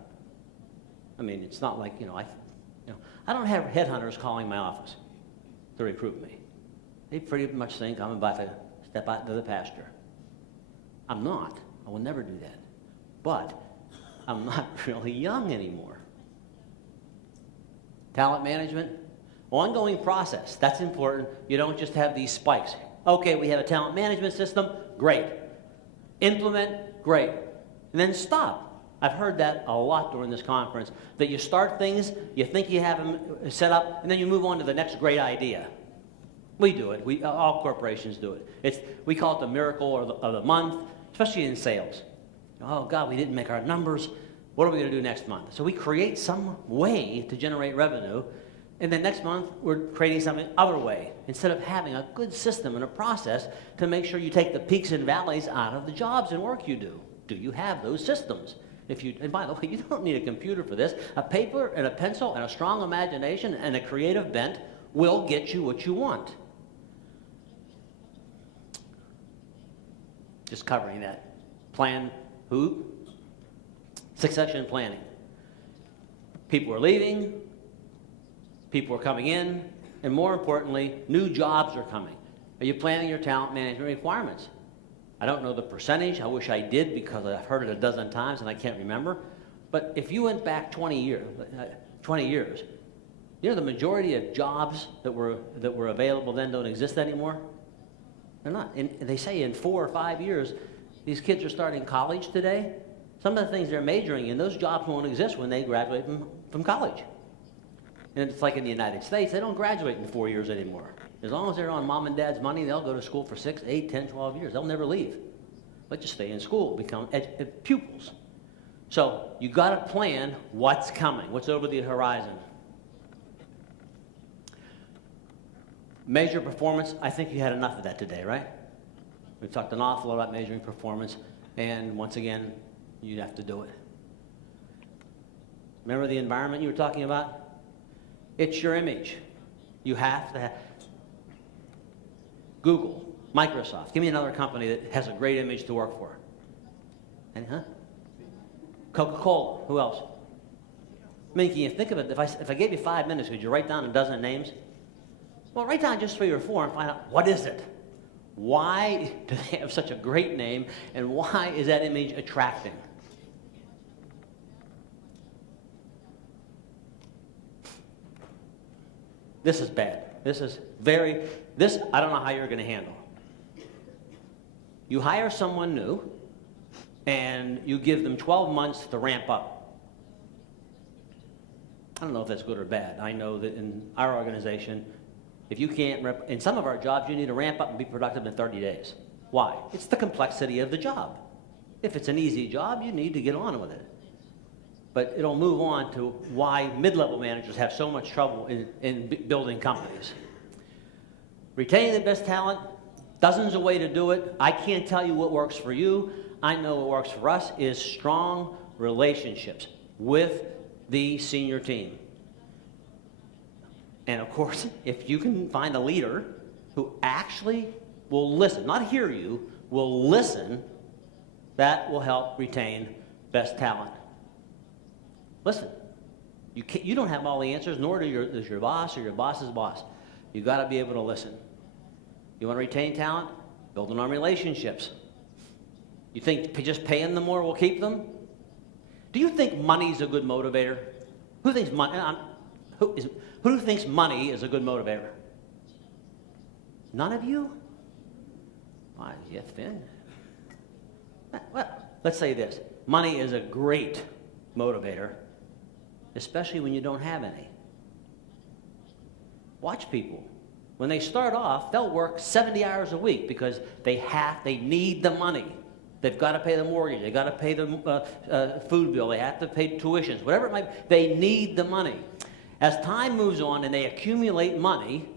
I mean, it's not like, I don't have headhunters calling my office to recruit me. They pretty much think I'm about to step out into the pasture. I'm not. I will never do that. But I'm not really young anymore. Talent management, ongoing process. That's important. You don't just have these spikes. Okay, we have a talent management system. Great. Implement. Great. And then stop. I've heard that a lot during this conference, that you start things, you think you have them set up, and then you move on to the next great idea. We do it. All corporations do it. We call it the miracle of the month, especially in sales. Oh, God, we didn't make our numbers. What are we going to do next month? So we create some way to generate revenue, and then next month we're creating something other way, instead of having a good system and a process to make sure you take the peaks and valleys out of the jobs and work you do. Do you have those systems? And by the way, you don't need a computer for this. A paper and a pencil and a strong imagination and a creative bent will get you what you want. Just covering that. Plan who? Succession planning. People are leaving, people are coming in, and more importantly, new jobs are coming. Are you planning your talent management requirements? I don't know the percentage. I wish I did, because I've heard it a dozen times and I can't remember. But if you went back 20 years, the majority of jobs that were available then don't exist anymore? They're not. And they say in 4 or 5 years, these kids are starting college today. Some of the things they're majoring in, those jobs won't exist when they graduate from college. And it's like in the United States, they don't graduate in 4 years anymore. As long as they're on mom and dad's money, they'll go to school for 6, 8, 10, 12 years. They'll never leave. They'll just stay in school, become pupils. So you got to plan what's coming, what's over the horizon. Measure performance. I think you had enough of that today, right? We've talked an awful lot about measuring performance, and once again, you'd have to do it. Remember the environment you were talking about? It's your image. You have to have. Google, Microsoft. Give me another company that has a great image to work for. Coca-Cola. Who else? I mean, can you think of it? If I gave you 5 minutes, could you write down a dozen names? Well, write down just 3 or 4 and find out, what is it? Why do they have such a great name, and why is that image attracting? This is bad. This I don't know how you're going to handle. You hire someone new, and you give them 12 months to ramp up. I don't know if that's good or bad. I know that in our organization, if you can't, in some of our jobs, you need to ramp up and be productive in 30 days. Why? It's the complexity of the job. If it's an easy job, you need to get on with it. But it'll move on to why mid-level managers have so much trouble in building companies. Retaining the best talent, dozens of ways to do it. I can't tell you what works for you. I know what works for us is strong relationships with the senior team. And of course, if you can find a leader who actually will listen, not hear you, will listen, that will help retain best talent. Listen, you don't have all the answers, nor does your boss or your boss's boss. You've got to be able to listen. You want to retain talent? Building on relationships. You think just paying them more will keep them? Do you think money's a good motivator? Who thinks money? Who thinks money is a good motivator? None of you? Why, yes, Finn. Well, let's say this. Money is a great motivator, especially when you don't have any. Watch people. When they start off, they'll work 70 hours a week because they need the money. They've got to pay the mortgage. They've got to pay the food bill. They have to pay tuitions. Whatever it might be, they need the money. As time moves on and they accumulate money,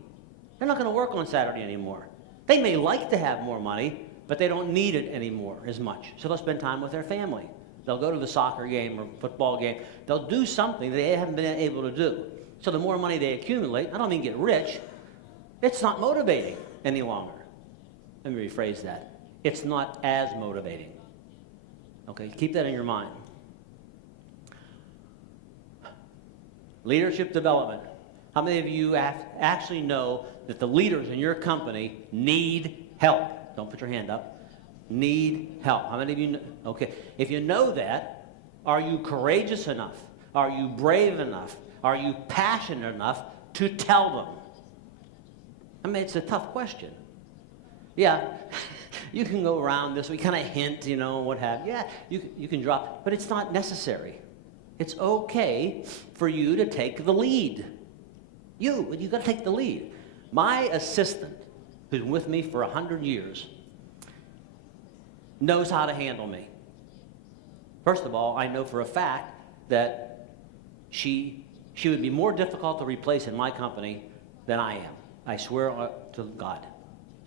they're not going to work on Saturday anymore. They may like to have more money, but they don't need it anymore as much. So they'll spend time with their family. They'll go to the soccer game or football game. They'll do something they haven't been able to do. So the more money they accumulate, I don't mean get rich, it's not motivating any longer. Let me rephrase that. It's not as motivating. Okay, keep that in your mind. Leadership development. How many of you actually know that the leaders in your company need help? Don't put your hand up. Need help. How many of you know? Okay, if you know that, are you courageous enough? Are you brave enough? Are you passionate enough to tell them? I mean, it's a tough question. Yeah, you can go around this, we kind of hint, what have you. Yeah, you can drop, but it's not necessary. It's okay for you to take the lead. You got to take the lead. My assistant, who's been with me for 100 years, knows how to handle me. First of all, I know for a fact that she would be more difficult to replace in my company than I am. I swear to God.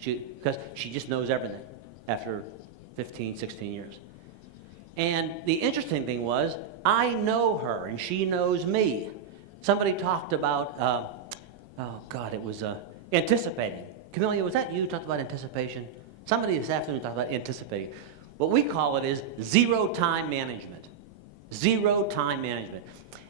Because she just knows everything after 15, 16 years. And the interesting thing was, I know her and she knows me. Somebody talked about, it was anticipating. Camelia, was that you talked about anticipation? Somebody this afternoon talked about anticipating. What we call it is zero-time management. Zero-time management.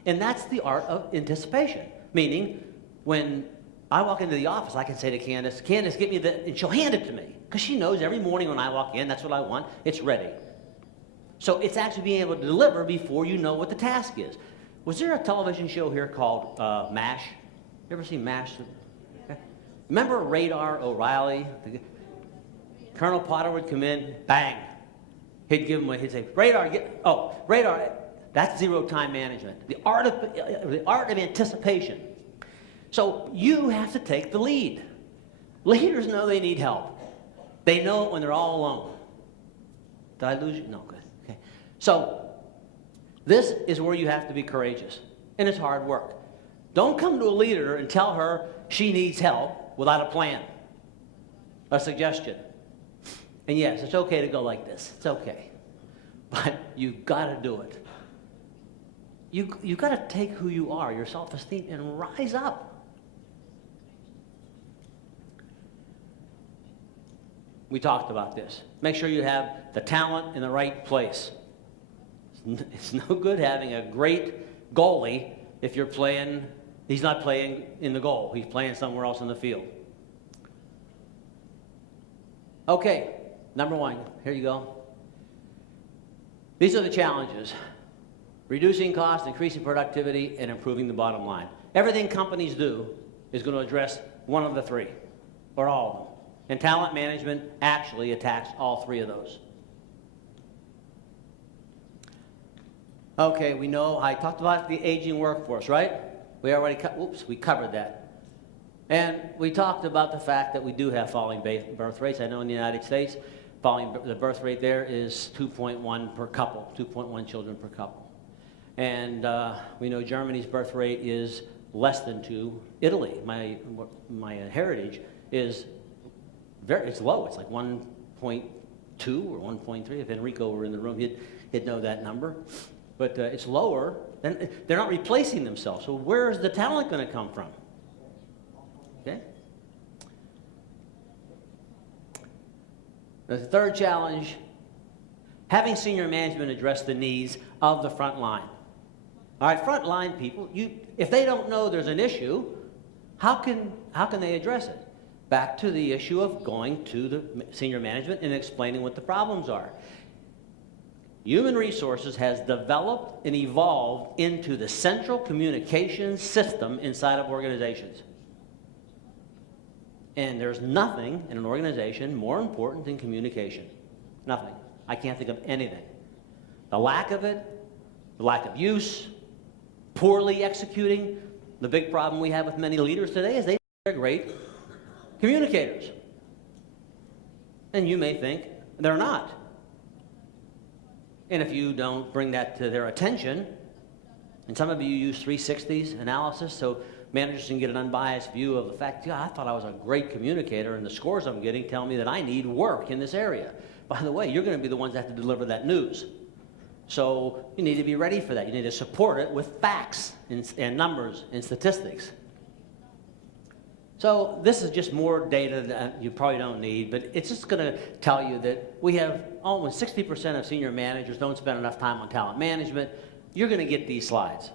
And that's the art of anticipation. Meaning, when I walk into the office, I can say to Candace, get me and she'll hand it to me. Because she knows every morning when I walk in, that's what I want, it's ready. So it's actually being able to deliver before you know what the task is. Was there a television show here called MASH? You ever seen MASH? Okay. Remember Radar O'Reilly? Colonel Potter would come in, bang. He'd say, Radar, Radar, that's zero-time management. The art of anticipation. So you have to take the lead. Leaders know they need help. They know it when they're all alone. Did I lose you? No, good. Okay. So this is where you have to be courageous. And it's hard work. Don't come to a leader and tell her she needs help without a plan, a suggestion. And yes, it's okay to go like this. It's okay. But you've got to do it. You've got to take who you are, your self-esteem, and rise up. We talked about this. Make sure you have the talent in the right place. It's no good having a great goalie if you're playing, he's not playing in the goal. He's playing somewhere else in the field. Okay, number one, here you go. These are the challenges. Reducing cost, increasing productivity, and improving the bottom line. Everything companies do is going to address one of the three, or all of them. And talent management actually attacks all three of those. Okay, we know, I talked about the aging workforce, right? We already, we covered that. And we talked about the fact that we do have falling birth rates. I know in the United States, the birth rate there is 2.1 per couple, 2.1 children per couple. And we know Germany's birth rate is less than 2. Italy, my heritage, is it's low. It's like 1.2 or 1.3. If Enrico were in the room, he'd know that number. But it's lower. And they're not replacing themselves. So where is the talent going to come from? Okay. The third challenge, having senior management address the needs of the front line. All right, front line people, if they don't know there's an issue, how can they address it? Back to the issue of going to the senior management and explaining what the problems are. Human resources has developed and evolved into the central communications system inside of organizations. And there's nothing in an organization more important than communication. Nothing. I can't think of anything. The lack of it, the lack of use, poorly executing. The big problem we have with many leaders today is they're great communicators. And you may think they're not. And if you don't bring that to their attention, and some of you use 360s analysis so managers can get an unbiased view of the fact, yeah, I thought I was a great communicator and the scores I'm getting tell me that I need work in this area. By the way, you're going to be the ones that have to deliver that news. So you need to be ready for that. You need to support it with facts and numbers and statistics. So this is just more data that you probably don't need, but it's just going to tell you that we have almost 60% of senior managers don't spend enough time on talent management. You're going to get these slides.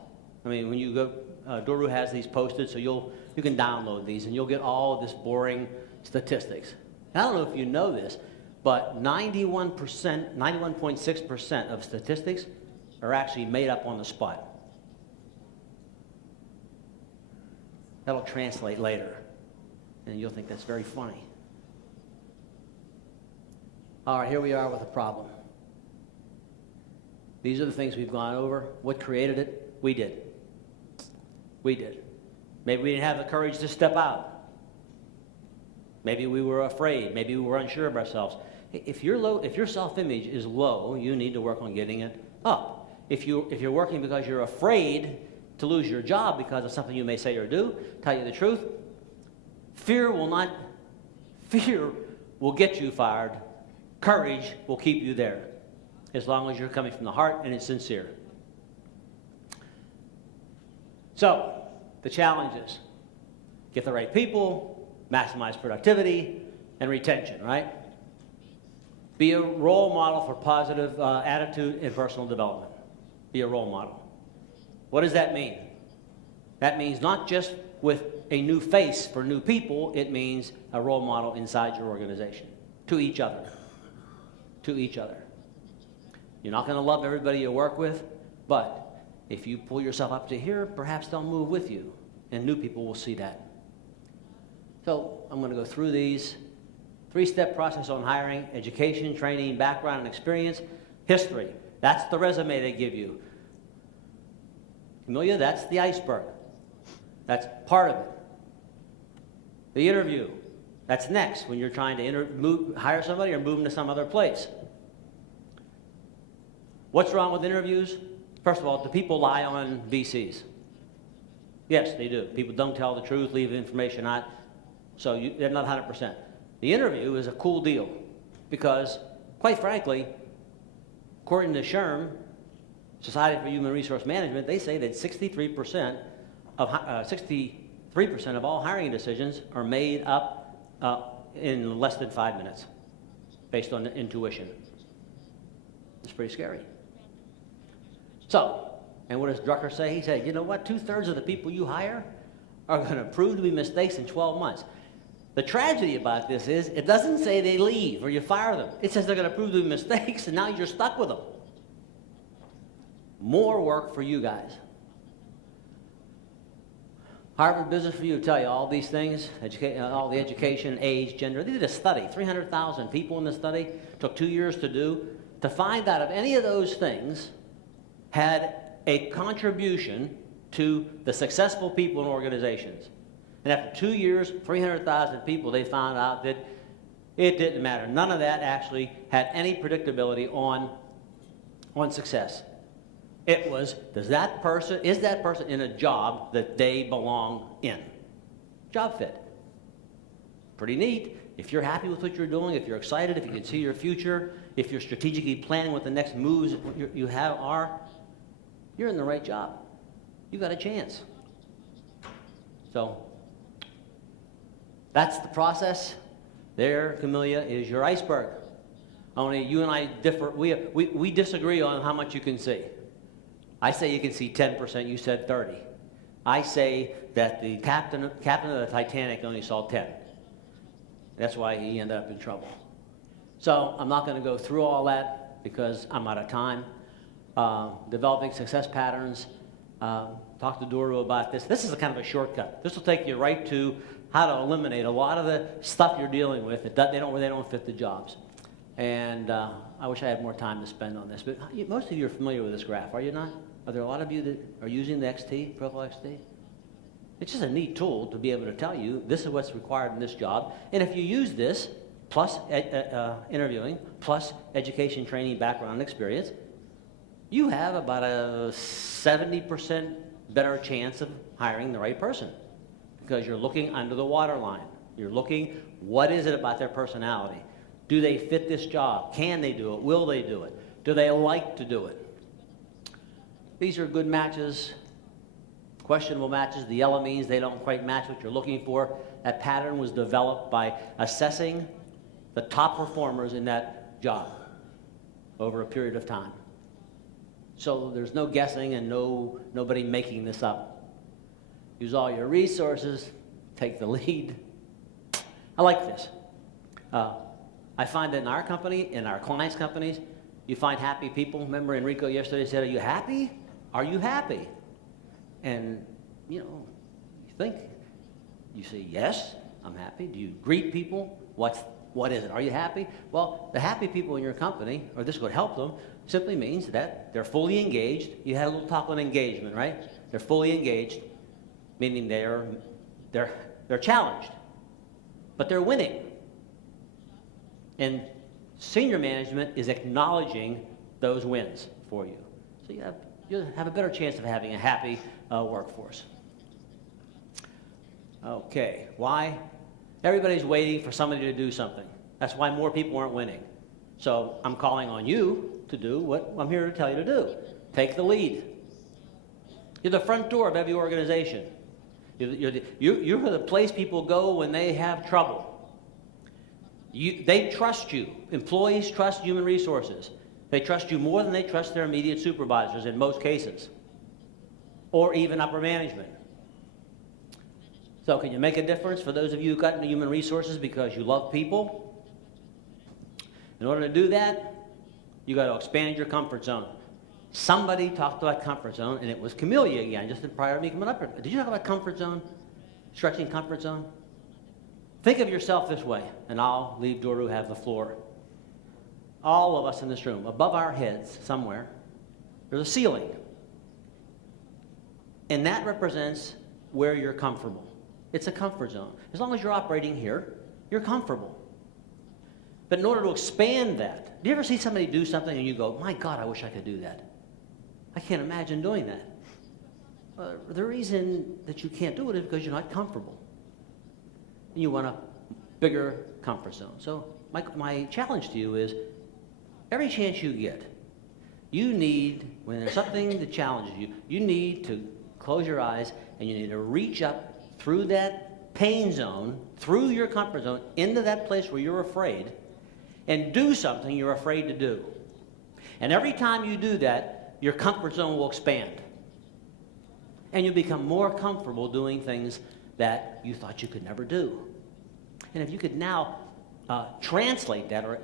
I mean, when you go, Doru has these posted, so you can download these, and you'll get all of this boring statistics. And I don't know if you know this, but 91.6% of statistics are actually made up on the spot. That'll translate later. And you'll think that's very funny. All right, here we are with a problem. These are the things we've gone over. What created it? We did. We did. Maybe we didn't have the courage to step out. Maybe we were afraid. Maybe we were unsure of ourselves. If your self-image is low, you need to work on getting it up. If you're working because you're afraid to lose your job because of something you may say or do, tell you the truth, fear will get you fired. Courage will keep you there, as long as you're coming from the heart and it's sincere. So, the challenges: get the right people, maximize productivity, and retention, right? Be a role model for positive attitude and personal development. Be a role model. What does that mean? That means not just with a new face for new people, it means a role model inside your organization, to each other. To each other. You're not going to love everybody you work with, but if you pull yourself up to here, perhaps they'll move with you, and new people will see that. So I'm going to go through these. 3-step process on hiring: education, training, background, and experience. History. That's the resume they give you. Amelia, that's the iceberg. That's part of it. The interview. That's next when you're trying to hire somebody or move them to some other place. What's wrong with interviews? First of all, do people lie on VCs? Yes, they do. People don't tell the truth, leave information out. So they're not 100%. The interview is a cool deal because, quite frankly, according to SHRM, Society for Human Resource Management, they say that 63% of all hiring decisions are made up in less than 5 minutes, based on intuition. It's pretty scary. So, And what does Drucker say? He said, you know what? 2/3 of the people you hire are going to prove to be mistakes in 12 months. The tragedy about this is it doesn't say they leave or you fire them. It says they're going to prove to be mistakes, and now you're stuck with them. More work for you guys. Harvard Business Review will tell you all these things, all the education, age, gender. They did a study, 300,000 people in the study, took 2 years to do, to find out if any of those things had a contribution to the successful people in organizations. And after 2 years, 300,000 people, they found out that it didn't matter. None of that actually had any predictability on success. It was, is that person in a job that they belong in? Job fit. Pretty neat. If you're happy with what you're doing, if you're excited, if you can see your future, if you're strategically planning what the next moves you have are, you're in the right job. You got a chance. So, that's the process. There, Camellia, is your iceberg. Only you and I differ. We disagree on how much you can see. I say you can see 10%, you said 30. I say that the captain of the Titanic only saw 10. That's why he ended up in trouble. So I'm not going to go through all that because I'm out of time. Developing success patterns. Talk to Duru about this. This is a kind of a shortcut. This will take you right to how to eliminate a lot of the stuff you're dealing with. They don't fit the jobs. And I wish I had more time to spend on this. But most of you are familiar with this graph, are you not? Are there a lot of you that are using the XT, Profile XT? It's just a neat tool to be able to tell you this is what's required in this job. And if you use this, plus interviewing, plus education, training, background, and experience, you have about a 70% better chance of hiring the right person because you're looking under the waterline. You're looking, what is it about their personality? Do they fit this job? Can they do it? Will they do it? Do they like to do it? These are good matches, questionable matches. The yellow means they don't quite match what you're looking for. That pattern was developed by assessing the top performers in that job over a period of time. So there's no guessing and nobody making this up. Use all your resources, take the lead. I like this. I find that in our company, in our clients' companies, you find happy people. Remember Enrico yesterday said, are you happy? Are you happy? And, you think, you say, yes, I'm happy. Do you greet people? What is it? Are you happy? Well, the happy people in your company, or this would help them, simply means that they're fully engaged. You had a little talk on engagement, right? They're fully engaged, meaning they're challenged, but they're winning. And senior management is acknowledging those wins for you. So you'll have a better chance of having a happy workforce. Okay, why? Everybody's waiting for somebody to do something. That's why more people aren't winning. So I'm calling on you to do what I'm here to tell you to do. Take the lead. You're the front door of every organization. You're the place people go when they have trouble. They trust you. Employees trust human resources. They trust you more than they trust their immediate supervisors in most cases, or even upper management. So can you make a difference for those of you who got into human resources because you love people? In order to do that, you got to expand your comfort zone. Somebody talked about comfort zone, and it was Camellia again, just prior to me coming up here. Did you talk about comfort zone? Stretching comfort zone? Think of yourself this way, and I'll leave Doru have the floor. All of us in this room, above our heads somewhere, there's a ceiling. And that represents where you're comfortable. It's a comfort zone. As long as you're operating here, you're comfortable. But in order to expand that, do you ever see somebody do something and you go, my God, I wish I could do that? I can't imagine doing that. The reason that you can't do it is because you're not comfortable. And you want a bigger comfort zone. So my challenge to you is, every chance you get, you need, when there's something that challenges you, you need to close your eyes and you need to reach up through that pain zone, through your comfort zone, into that place where you're afraid, and do something you're afraid to do. And every time you do that, your comfort zone will expand. And you become more comfortable doing things that you thought you could never do. And if you could now translate that or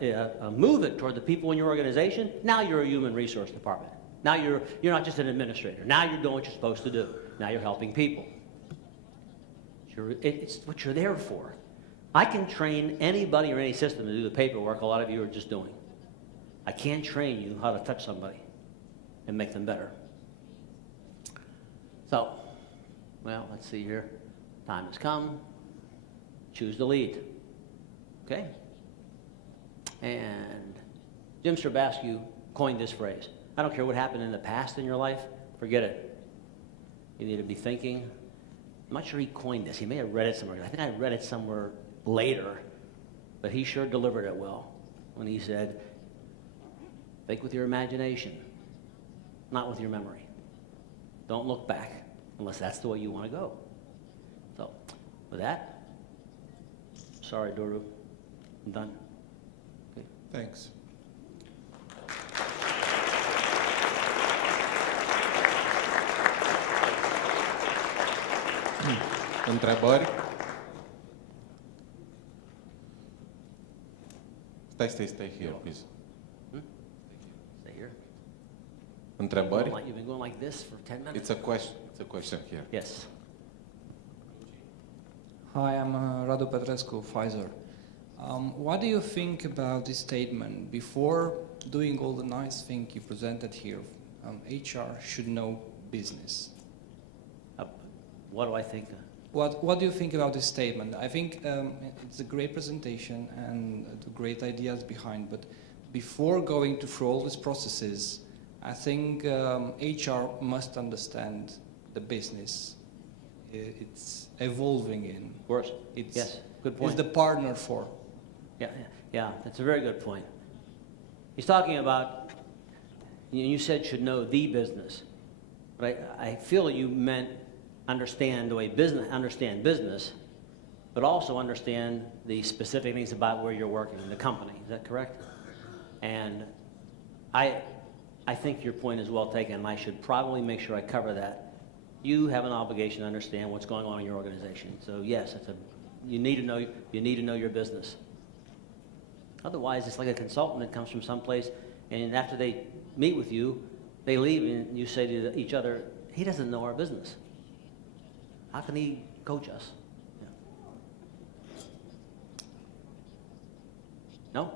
move it toward the people in your organization, now you're a human resource department. Now you're not just an administrator. Now you're doing what you're supposed to do. Now you're helping people. It's what you're there for. I can train anybody or any system to do the paperwork a lot of you are just doing. I can't train you how to touch somebody and make them better. So, well, let's see here. Time has come. Choose the lead. Okay? And Jim Strabasky coined this phrase. I don't care what happened in the past in your life, forget it. You need to be thinking. I'm not sure he coined this. He may have read it somewhere. I think I read it somewhere later, but he sure delivered it well when he said, think with your imagination, not with your memory. Don't look back unless that's the way you want to go. So, with that, sorry, Doru, I'm done. Okay. Thanks. Întrebări? Stay here, please. Stay here. Întrebări? You've been going like this for 10 minutes? It's a question here. Yes. Hi, I'm Radu Petrescu, Pfizer. What do you think about this statement? Before doing all the nice things you presented here, HR should know business. What do I think? What do you think about this statement? I think it's a great presentation and the great ideas behind, but before going through all these processes, I think HR must understand the business it's evolving in. Of course. It's, yes, good point. It's the partner for. Yeah, that's a very good point. He's talking about, you said should know the business, but I feel you meant understand the way understand business, but also understand the specific things about where you're working in the company. Is that correct? And I think your point is well taken, and I should probably make sure I cover that. You have an obligation to understand what's going on in your organization. So yes, you need to know your business. Otherwise, it's like a consultant that comes from someplace, and after they meet with you, they leave, and you say to each other, he doesn't know our business. How can he coach us? Yeah. No?